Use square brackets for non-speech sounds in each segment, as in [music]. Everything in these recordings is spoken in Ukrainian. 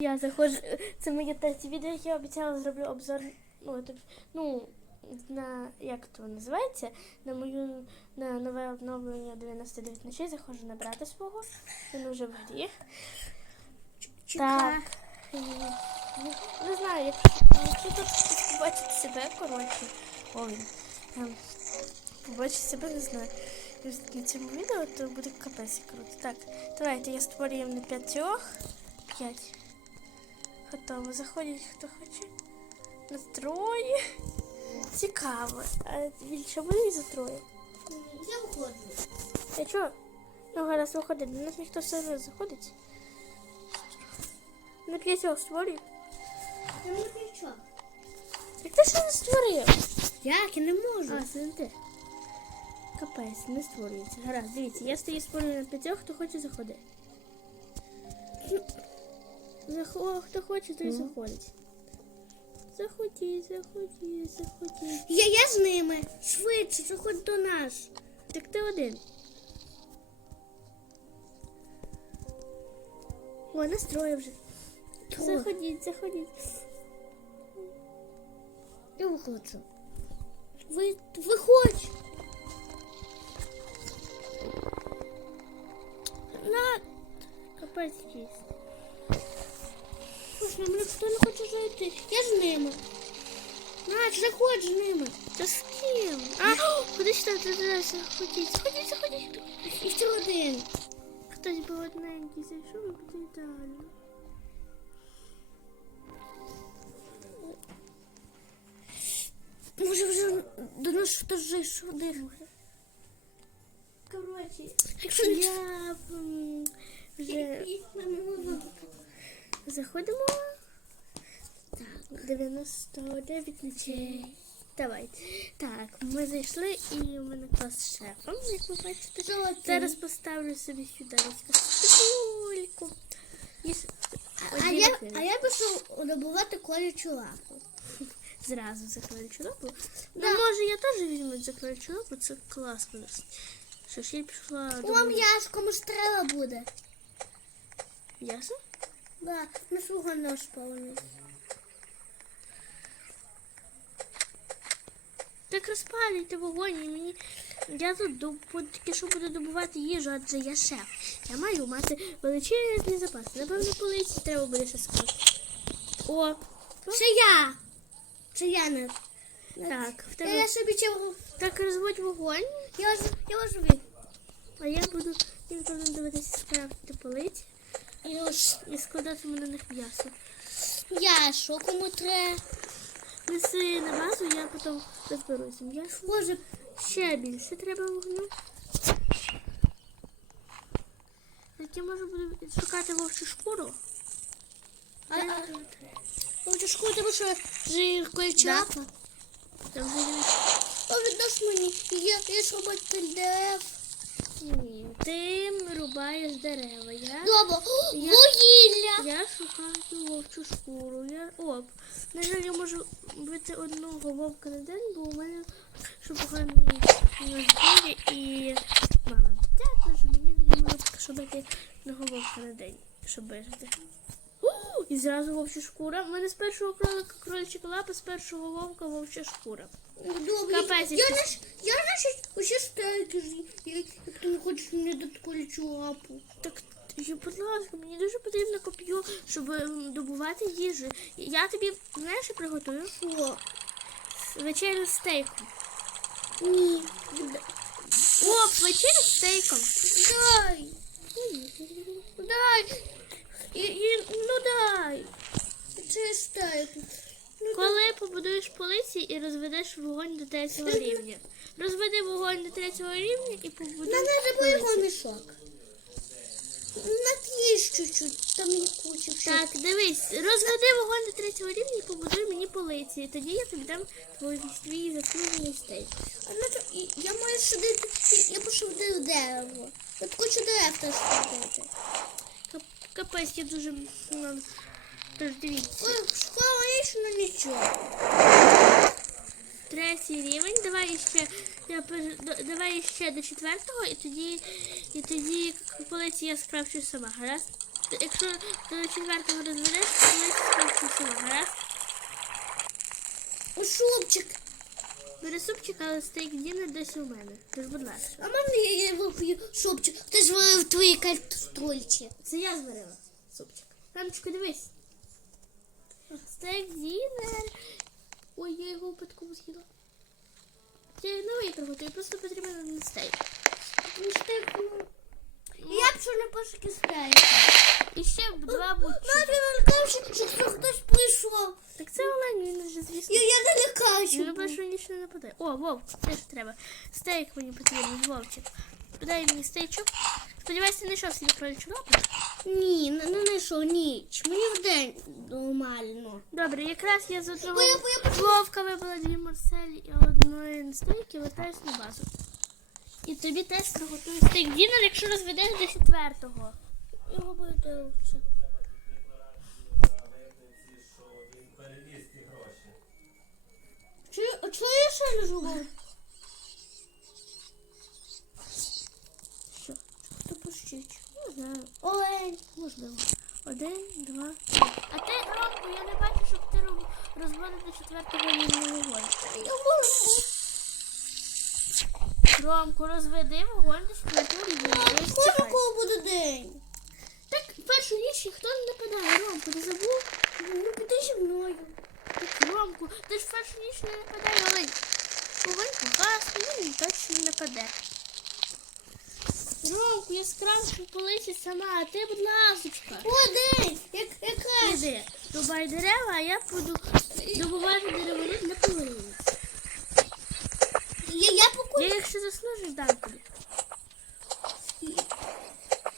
Я заходжу. Це моє третє відео, я обіцяла зроблю обзор. Ну, ну на як то називається? На мою на нове обновлення 99 ночей заходжу на брата свого. Він вже в грі. Так. І, Не знаю, якщо, якщо тут побачити себе, коротше. О, він. Там, побачити себе, не знаю. На цьому відео то буде капець круто. Так, давайте я створюю на п'ятьох. П'ять. Готово. Заходять, хто хоче. Настрої. Цікаво. А більше буде за троє. Я виходжу. А чого? Ну, гаразд виходить. До нас ніхто все одно заходить. На п'ятьох створюй. Я не кричу. Як ти ще не створив? Як? Я не можу. А, це не ти. Капець, не створюється. Гаразд, дивіться, я стою створюю на п'ятьох, хто хоче заходить. Хто хоче, той заходить. Заходіть, заходіть, заходіть. Я, я з ними. Швидше, заходь до нас. Так ти один. О, настрою вже. Хто? Заходіть, заходіть. Я виходжу. Ви, виходь. На. Капець якийсь. Слушай, мене хто не хоче зайти. Я з ними. На, заходь з ними. Та з ким? А, куди сюди, туди, заходіть, заходіть, заходіть. І ще один. Хтось був одненький, зайшов і буде ідеально. Може вже до нас хтось зайшов. Коротше, Якщо я вже заходимо. Так, 99 ночей. Давай. Так, ми зайшли і у мене клас з шефом, як ви бачите. Зараз поставлю собі сюди. І с- А я, а я пішов добувати колючу лапу. [laughs] зразу за кроличу лапу. Ну, може, я теж візьму за кроличу лапу, це класно. Що ж я пішла до О, м'яско, стрела буде. Ясно? Да, на свого нож повний. Так розпалюйте вогонь і мені. Я тут тільки що буду добувати їжу, адже я шеф. Я маю мати величезний запас. Напевно, полиці треба буде ще сказати. О, Це я. Це я не. так, в Я, тебе я собі чого. так розводь вогонь, Я ж я від. а я буду дивитися справді полиці і складатиму на них м'ясо. я що кому треба. Неси на базу, я потім розберуся. М'ясо. Боже, Ще більше треба вогню. Так я можу буду шукати вовчу шкуру. а, а, Боже, шкода, тому що вже колюча Да. Там вже О, віддаш мені. Я, я ж робити дерев. ні. Ти рубаєш дерева. Я, Добре. Я- Вугілля. я шукаю вовчу шкуру. Я оп. На жаль, я можу бити одного вовка на день, бо у мене що поганий здоров'я і мало життя, тож мені можна бити одного вовка на день, щоб. О, І зразу вовча шкура. У мене з першого кролика кроличика лапа, з першого вовка вовча шкура. Добре. Капець, Я я значить, усі стейки ж, як як ти не хочеш мені дати колючу лапу. Так, я, будь ласка, мені дуже потрібно коп'ю, щоб ем, добувати їжу. Я тобі, знаєш, що приготую Що? вечерю з стейком. Ні. Оп, вечерю з стейком. Дай. Дай. І, і, ну дай. Це стейк. Ну, Коли побудуєш полиці і розведеш вогонь до третього [laughs] рівня. Розведи вогонь до третього рівня і побудуй. На не забуй його полиці. мішок. Нат'їж чуть-чуть, там є куча всього. Так, дивись, розведи вогонь до третього рівня і побудуй мені полиці. Тоді я тобі дам твій, твій заслужений стейк. А ну, то і- я маю садити, я посадив дерево. От кучу дерев теж садити. Кап- Капець, я дуже. ну, Тож дивіться. Ой, школа лічно нічого. Третій рівень. Давай ще я давай ще до четвертого, і тоді і тоді полиці я скрафчу сама, гаразд? якщо до четвертого розведеш, то ми скажемо всього, гаразд? О, шубчик. Бери супчик, але стейк дінер десь у мене. Тож, будь ласка. А можна я, я вип'ю шубчик? Ти ж в твоїй каструльці. Це я зварила супчик. Раночку, дивись. Стейк дінер. Ой, я його випадково з'їла. Я новий приготую, просто потрібен стейк. Ну, ну, Я б що не пошки стейк. І ще два будь Мати налякався, що хто- хтось прийшов. Так це олень, він вже, звісно. Я, я налякався. Ну, перше ніч не нападе. О, вовк, теж треба. Стейк мені потрібен, вовчик. Подай мені стейчок. Сподіваюся, ти знайшов собі кроличу лапу. Ні, не, не знайшов ніч. Мені в день нормально. Добре, якраз я з одного вовка вибила дві марселі і одної стейки, вертаюсь на базу. І тобі теж приготую стейк дінер, якщо розведеш до четвертого. Його буде лучше. Чи, а чого я ще Пущить? Не знаю. Олень. Можливо. Один, два, три. А ти, Ромко, я не бачу, щоб ти розводив до четвертого лінію вогонь. Я можу. Ромко, розведи вогонь до четвертого. А, Скоро коли буде день? Так, першу ніч ніхто не нападає. Ромко, ти забув? Ну, піди зі мною. Так, Ромко, ти ж першу ніч не нападає, але погас, і він точно не нападе. Ромко, я скранчу полиці сама, а ти, будь ласочка. О, день! Як, якраз. Іди, рубай дерева, а я буду добувати деревину для полиниці. Я, я покупаю. Я якщо заслужу, дам тобі.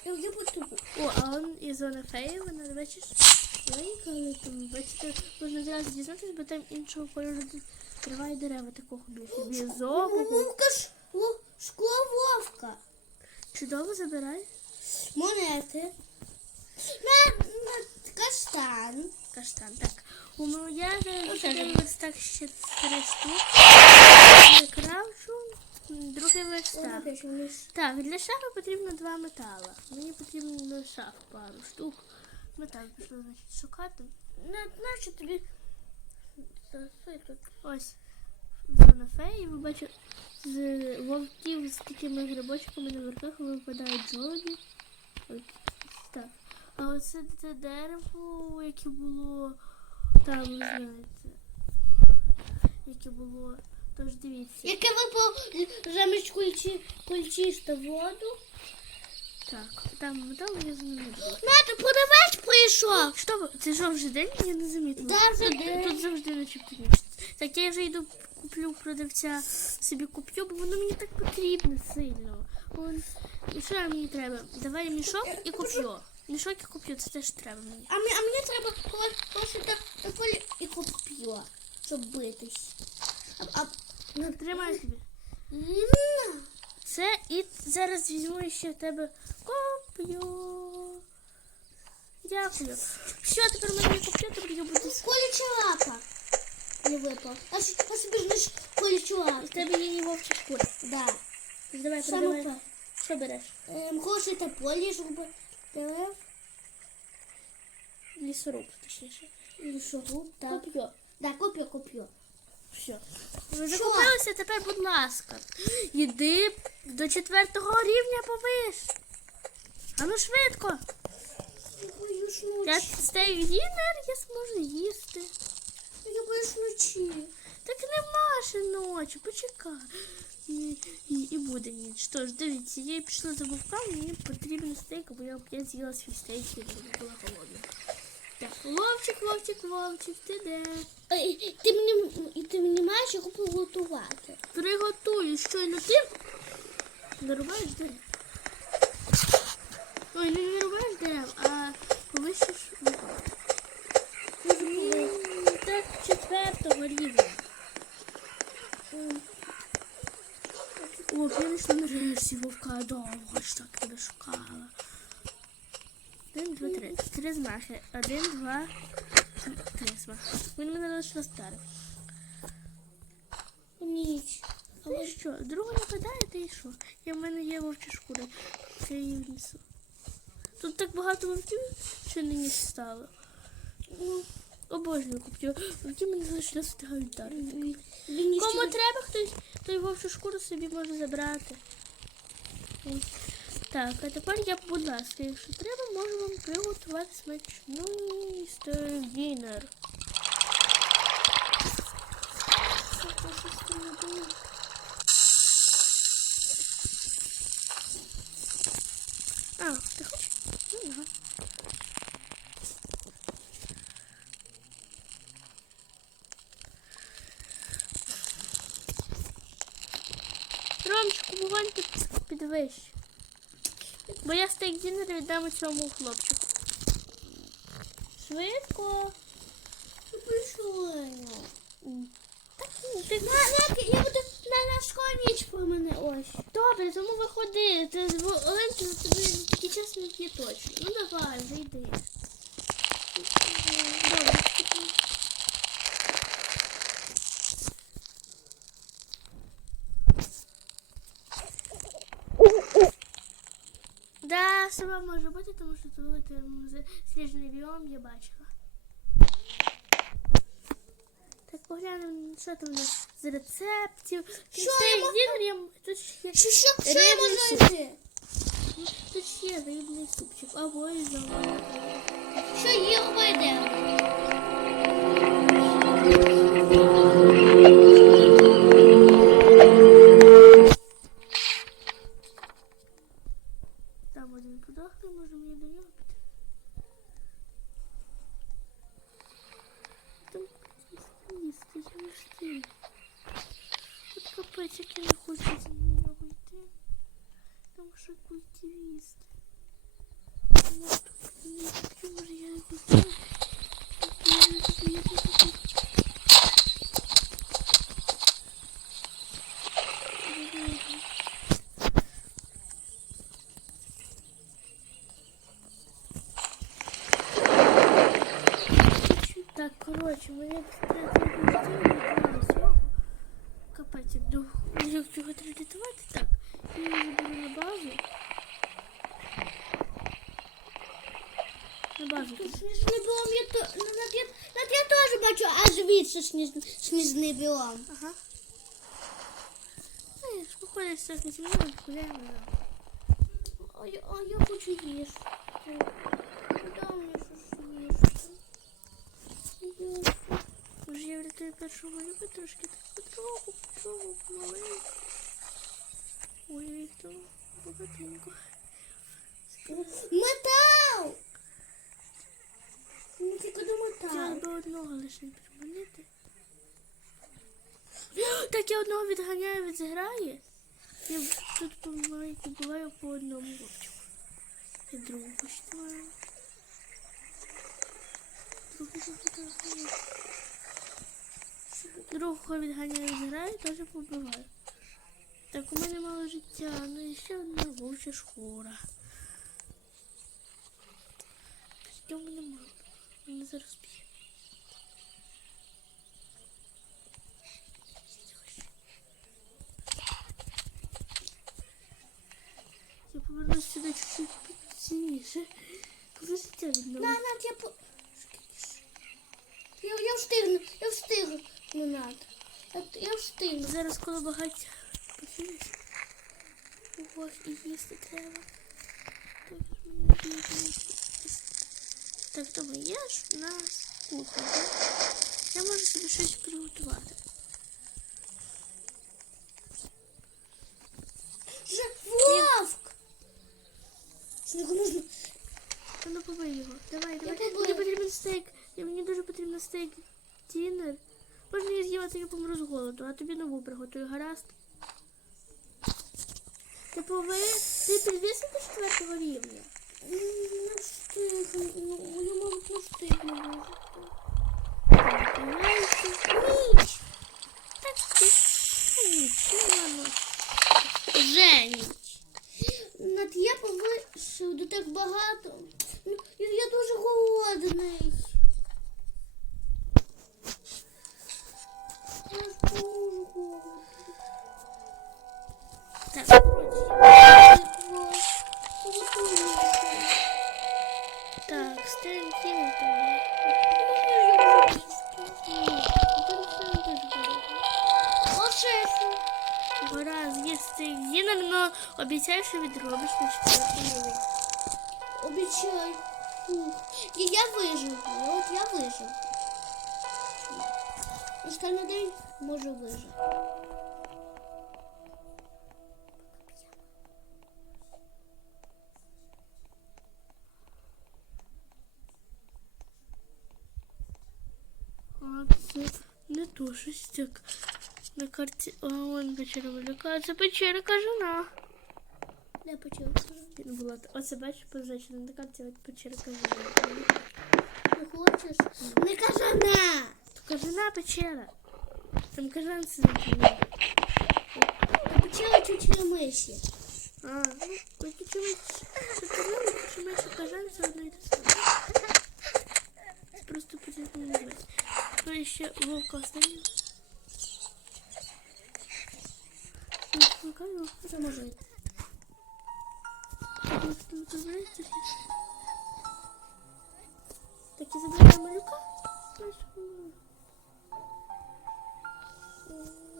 Я, я. О, а он і зона феї, вона, бачиш, виїхали там, бачите, можна зразу дізнатися, бо там іншого кольору триває дерева такого більш бірюзового. Вовка шкло вовка. Чудово забирай. Монети. На, на каштан. Каштан. Так. У мене верстак ще три штуки. Я кравчу, другий верстак. Так, для шафи потрібно два метала. Мені потрібно шаф пару штук. Метал значить, шукати. На, на що тобі? Ось. Зона феї, ви бачите, з вовків з такими грибочками на верхах випадають жолоді. Так. А оце те дерево, яке було там, ви знаєте. Яке було. Тож дивіться. Яке випав замість кульчі, кульчиста воду. Так, там метал я з ним не буду. Нато, продавець прийшов. Що ви? Це що вже день? Я не замітила. Да, вже тут, день. тут завжди начебто ніч. Так я вже йду куплю продавця собі куп'ю, бо воно мені так потрібно сильно. Вон. І що мені треба? Давай мішок і куп'ю. Мішок і куп'ю, це теж треба мені. А, мені, а мені треба просто так полі і куп'ю, щоб битись. А, а, Ну, тримай тобі. Це і зараз візьму ще в тебе коп'ю. Дякую. Все, тепер мене коп'ю, тепер я буду з Колюча лапа. Не випав. А, с- а собі ж лиш колючу лапу. В тебе є і вовча шкура. Да. Давай, Саме продавай. так. Що береш? Ем, Гроші та полі, щоб дерев, Лісоруб, точніше. лісоруб, так. Коп'ю. Да, коп'ю, коп'ю. Все. Ви закупилися, тепер, будь ласка. Йди до четвертого рівня повиш. А ну швидко. Я боюсь Я ночі. я зможу їсти. Я боюсь ночі. Так нема ще ночі, почекай. І, і, і буде ніч. Тож, дивіться, я пішла за вовками, мені потрібен стейк, бо я опять з'їла свій стейк і була голодна. Так, вовчик, вовчик, вовчик, ти де? І Ти мені, ти мені маєш його приготувати. Приготую, щойно ти нарубаєш дерев. Ой, не нарубаєш дерев, а повищиш вогонь. Так, четвертого рівня. О, знайшла нарешті вовка довго ж так тебе шукала. Один, два, три. Три змахи. Один, два, три змахи. Він мене лише роздарив. Ніч. Але що, другу нападає, та і що? Я в мене є вовча шкура. Я її внесу. Тут так багато вовків ще нині стало. Ну, Обожнюю купців. Вовки мені завжди встигають дарити. він Кому ще... треба, хтось той вовчу шкуру собі може забрати. Ось. Так, а тепер я, будь ласка, якщо треба, можу вам приготувати смачний дінер. А, ти хочеш? Підвищ. Бо я стейк дінер віддам цьому хлопчику. Швидко. Ну, я буду на про мене ось. Добре, тому виходи. Ти з Оленки за тобі такий час не є точно. Ну давай, зайди. Добре. Да, сама може бути, тому що тут сніжний біом я бачила. Так поглянемо, що там у нас з рецептів. Що я можу- тут ще Що, що, що я можу суп. йти? Тут ще є рибний супчик, або і зелений. Що є обойдемо? Там один подохне, може мені до нього піти. Там їсти, я не встиг. От капець, як я не хочу з нього йти. Там що культивіст. Ну, тут не хочу, може я його знаю. Я не знаю. Так, коротше, мені треба цього. Капець, як довго. Як цього треба рятувати? Так. Я її заберу на базу. На базу. Тут сніжний біом, я, то, ну, над, я, над я теж бачу, аж звідси сніж, сніжний біом. Ага. Ну, я ж походиш з цих сім'ями, гуляємо. А я, а я хочу. Дай мені щось їсти. Їсти. Може я врятую першу малюку трошки так потроху, потроху, помаленьку. Ой, там багатенько. Метал! Ну, тільки до Хотіла металу. би одного лише не приманити. Так я одного відганяю від зграї. Я тут помаленьку буваю по одному вовчику. І другу відганяю. Другого відганяю від зграї, теж побиваю. Так, у мене мало життя, ну і ще одна вовча шкура. Що в мене мало? Мене зараз б'є. Я повернусь сюди чуть-чуть пізніше. Коли життя На, на, я по... Я, я встигну, я встигну, ну, Над. Я, я встигну. Зараз коли багаття покинуть. Ось і їсти треба. Так, думаю, я ж у нас кухня, так? Я можу собі щось приготувати. Же, Вовк! Снігу можна... Та ну побий його. Давай, давай. Мені потрібен стейк. Я- Мені дуже потрібен стейк дінер. Можна я з'їм, то я помру з голоду, а тобі нову приготую, гаразд. Типу ви, ти підвісити четвертого рівня? Не встигну, ну, я, мабуть, не встигну. Ніч! Так ти. Та Ніч, ну ладно. Вже ніч. Над я повишив до так багато. Ну, Я, дуже голодний. І я виживу. От я вижив. Останній день можу вижити. Це не то щось так. На карті. А, вон печера це печера кажана. Я почув він було. Оце бачиш позначено на карті, от печерка. Не хочеш? Не кажана! То кажана печера. Там кажан сидить. Печера чуть-чуть миші. А, ну, тільки чомусь, що казали, що ми ще кажемо, це одно і те саме. Просто потрібно не знати. Тепер ще вовка останній. Ну, вовка, вовка, може. Так і забираємо малюка.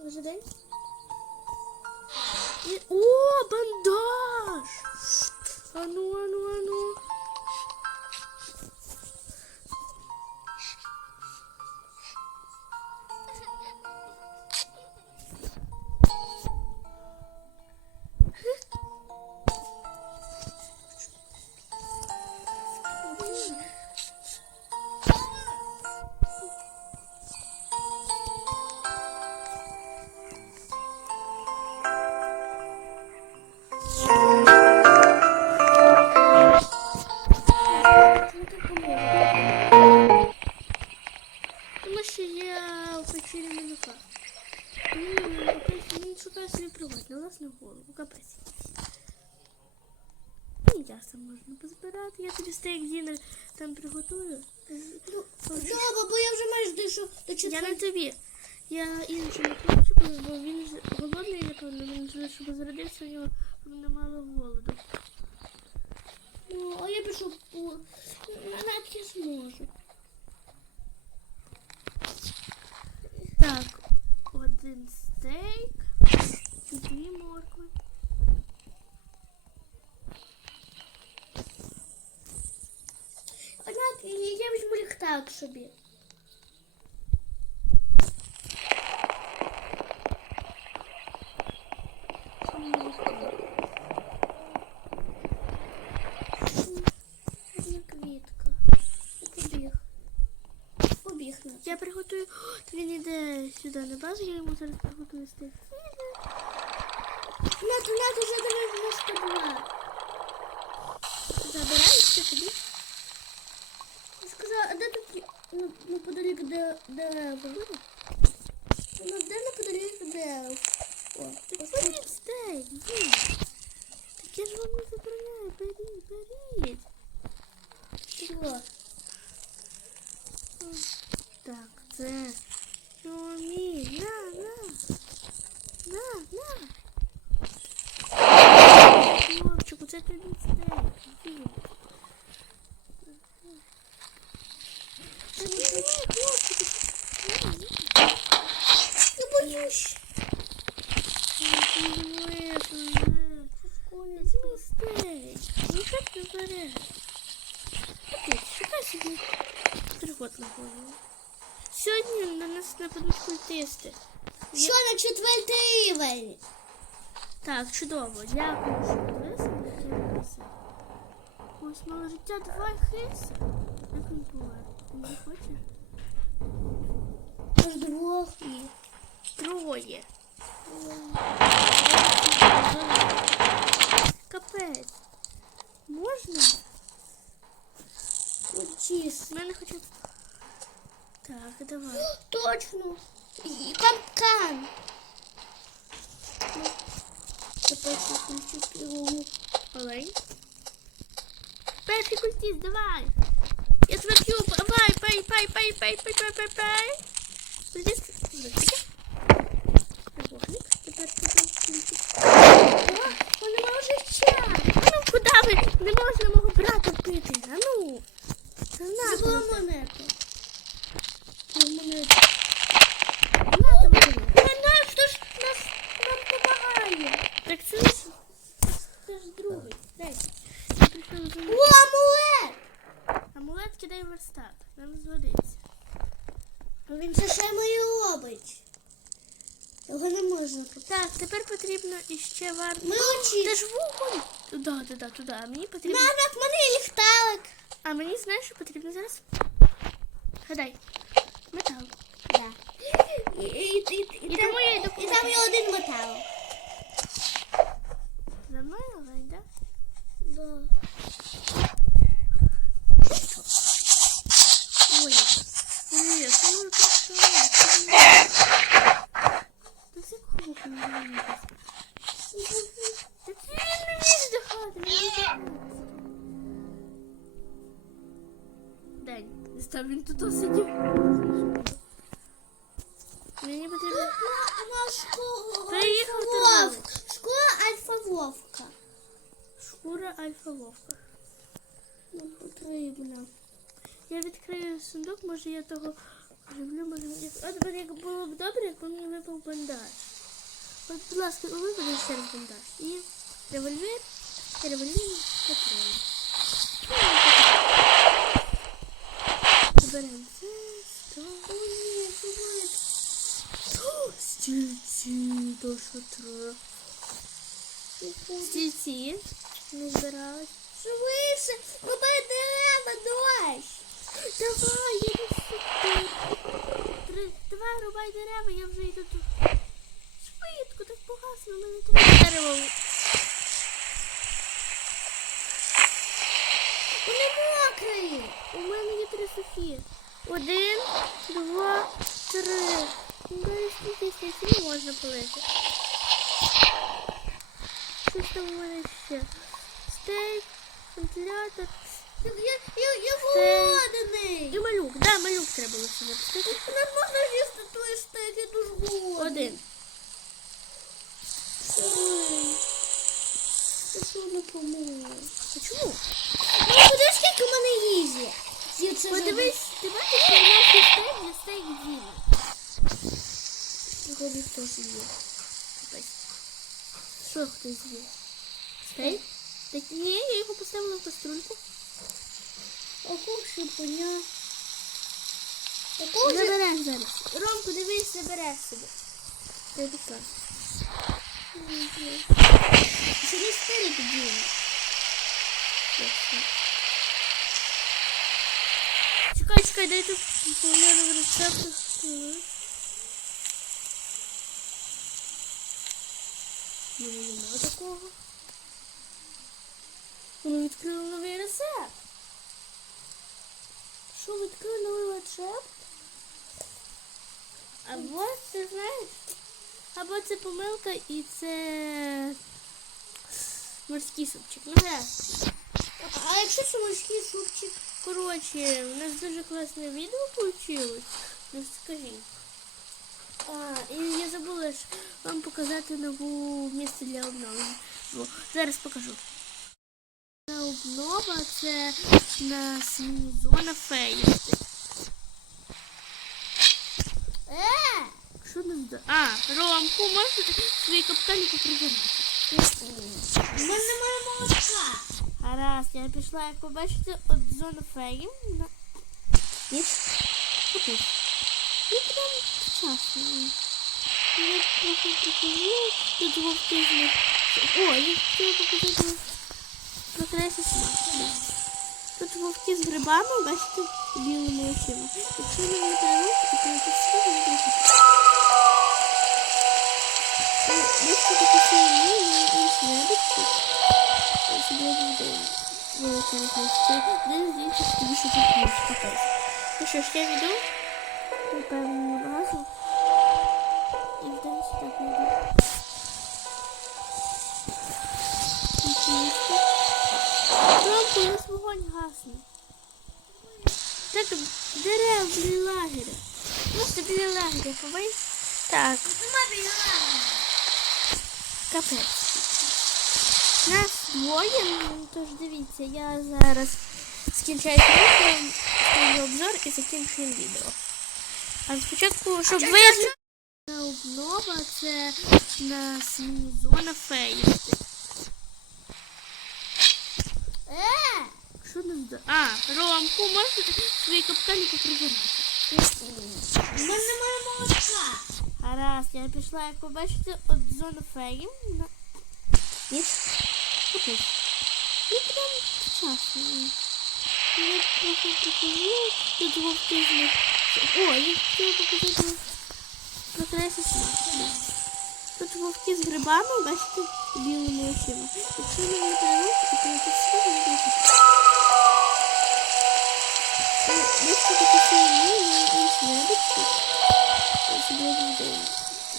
Вже бандаж! А ну, а ну, а ну. Так, один стейк і дві моркви. Однак я візьму ліхтак собі. сюди не бачу, я йому зараз походу не стих. Нет, у нас уже даже мышка была. Забираешься тебе? Я сказала, а да тут ну, мы подалік до дерева. Ну. ну, де ми подалік до дерева? О, так беріть, стей, Так я ж вам не забороняю, беріть, беріть. Чудово. Дякую, що подивилися. Дякую. Ось мало життя, давай хилься. Як він буває? Не хоче? Аж двох і. Троє. Капець. Можна? Утіс. Мене хоча б... Так, давай. Точно. Капкан. Включу. Олень. Перший культіст, давай. Я тебе давай, пай, пай, пай, пай, пай, пай, пай, пай. Культіст, дочки. Вогник, тепер туди культіст. О, життя. А ну, куди ви? Не можна мого брата вбити. А ну. Це надо. монета. Це монета. Надо мені. Я знаю, хто ж нас нам допомагає. Так це ж нам згодиться. Він це ще мою робить. Його не можна. Так, тепер потрібно іще варто. Ми очі. Ти ж вогонь. Туди, туди, туди. А мені потрібно. Мама, в мене є ліхтарик. А мені знаєш, що потрібно зараз? Гадай. Метал. Да. І, і, і, і, І там, тому я йду і там є один метал. За мною лень, да? Да. Я відкрию сундук, може я того люблю, може. як- От як було б добре, якби мені випав бандаж. От, будь ласка, випаде ще раз бандаж. І револьвер, і револьвер патрони. Заберемо це, сто. О, ні, буває. Стільці, то що треба. Стільці не збирались. Швидше, рубай дерева, дощ. Давай, я не сюди. Три, давай, рубай дерева, я вже йду тут. Швидко, так погасно, мене треба дерево. Вони мокрі. У мене є три сухі. Один, два, три. Стільки не можна полити. Щось там у мене ще. Стейк, вентилятор. Я, я, голодний. І малюк. Да, малюк треба лише запустити. Не можна їсти той стейк, я дуже голодний. Один. Це що не поможе? А чому? Ну, куди скільки в мене їжі? Це Подивись, ти бачиш, що у нас є стейк для стейк діла. Сьогодні хтось є. Що хтось є? Стейк? Так ні, я його поставила в каструльку. Ого, шипуня. Забереш зараз. Ромку, дивись, забереш собі. Я пішла. Ще не стелі підіймо. Чекай, чекай, дай тут погляну рецепту. Ну, нема такого. Ми відкрили новий рецепт. Що, відкрили новий рецепт? Або ти знаєш, або це помилка і це морський супчик. Ну гаразд. А якщо це морський супчик? Коротше, у нас дуже класне відео вийшло. Ну скажи. А, і я забула ж вам показати нову місце для обнови. Бо зараз покажу. Та обнова це на зона феї. Е! Що нам да? А, Ромку, можете свої капкани поприбирати? У мене немає молока. Гаразд, я пішла, як побачите, от зону феї. На... Ні? Купив. Ну, прям вчасно. Я трохи покажу. Тут. О, я хотіла показати вам прикраси смак. Тут вовки з грибами, бачите, білими очима. Якщо ви не переносите, то це все не буде. Бачите, такі сильні, і інші рибки. Ну що ж, я веду до у нас вогонь гасне. Так, дерев біля лагеря. Просто біля лагеря, побачиш? Так, Нема капець. Нас двоє, ну, тож дивіться, я зараз скінчаю відео, ставлю обзор і закінчую відео. А спочатку, щоб ви... Обнова це на зона феї. Е! Що нам за... А, Ромку, можете свої капканіки прибирати? У мене немає молока. Гаразд, я пішла, як побачите, от зону феї. На... Ні? Капець. Ну, прям вчасно. Я трохи прикажу, тут них. О, я хотіла показати вам прокрайся смак. Тут вовки з грибами, бачите, білими очима. Якщо ви не переносите, то це все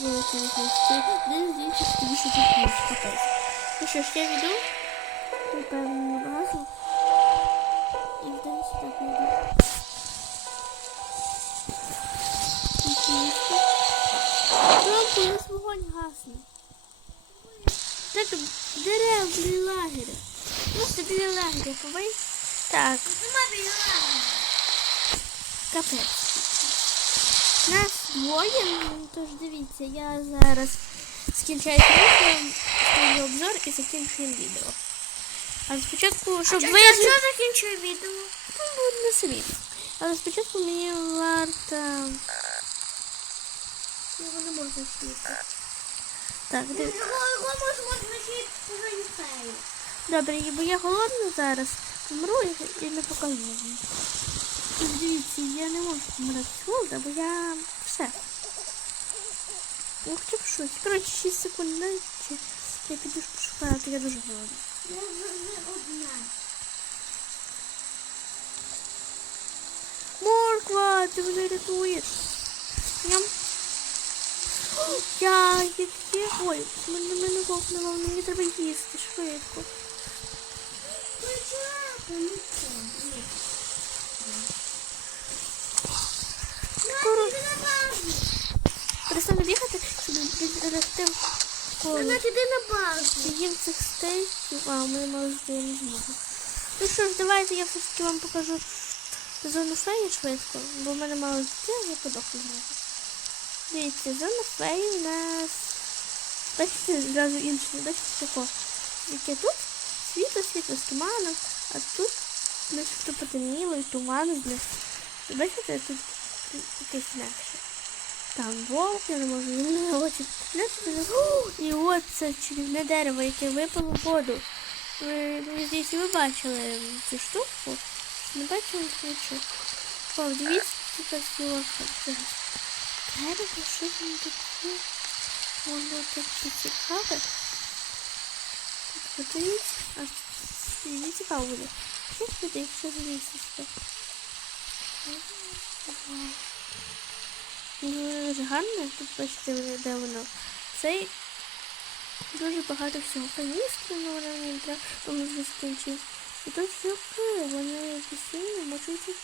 великий хвости. Де звідси тобі що тут ніж капець. Ну що ж, я йду. Напевно, разу. Вдень сюди прийду. Тихо. Ромку, у нас вогонь гасне. Так, дерев біля лагеря. Просто біля лагеря, побай. Так, Нема біла. Капець. Нас двоє, ну, тож дивіться, я зараз скінчаю відео, обзор і закінчую відео. Але спочатку, щоб ви Що закінчує відео? Ну, буде на самі. Але спочатку мені варто. Його не можна сісти. Так, дивіться. Його можна значити. Добре, бо я голодна зараз. Помру і, не покажу дивіться, я не можу помирати з бо я все. Ну, хоча б щось. Коротше, 6 секунд, знаєте, я піду пошукати, я дуже голодна. Я вже одна. Морква, ти мене рятуєш. Ням. Я які. Ой, мене мене вовк мені треба їсти швидко. Почати, ну що? Ні. Скоро перестану бігати, щоб рости коло. Вона піди на базу. Їм цих стейків, а мало я не зможу. Ну що ж, давайте я все ж таки вам покажу зону феї швидко, бо в мене мало життя, я подохну зразу. Дивіться, зона феї у нас. Бачите, зразу інше, бачите тако. Яке тут світло, світло з туманом, а тут начебто потемніло і туман з них. Бачите, тут якесь інакше. Там вовк, я не можу мене очі. І от це чарівне дерево, яке випало в воду. Ви, здається, ви бачили цю штуку. Не бачили нічого. О, дивіться, тут сілоха. Дерево, що тут є? Воно таке цікаве. Подивіться, а мені цікаво буде. Що буде, якщо. Ну, дуже гарно, тут бачите, воно- де воно. Це дуже багато всього. Каністри, ну вона мені треба, тому вже скінчив. І тут жуки, вони постійно можуть від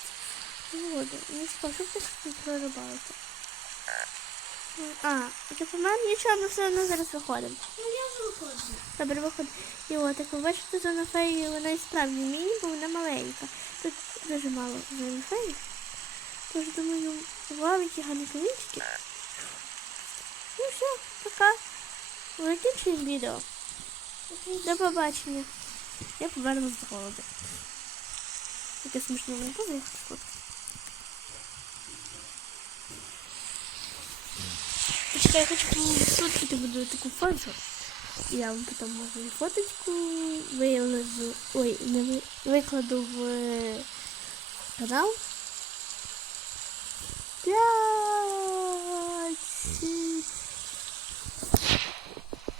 воду. Не ти тут прорибалити. А, ти помер? Нічого, ми все одно зараз виходимо. Ну я виходжу. Добре, виходимо. І от, як ви бачите, зона феї, вона і справді міні, бо вона маленька. Тут дуже мало зони феї. Тож думаю, які гарні. Ну все, пока. Закінчуємо відео. До побачення. Я повернусь з голоду. Таке смішне не було, я хочу фоткати. Почекай, я хочу сфоткати буду таку фотку. Я вам потім можу фоточку виложу. Ой, не ви- викладу в е, канал. пять.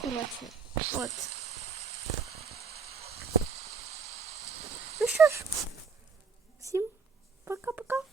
Короче, от. Ну що ж, всім пока-пока.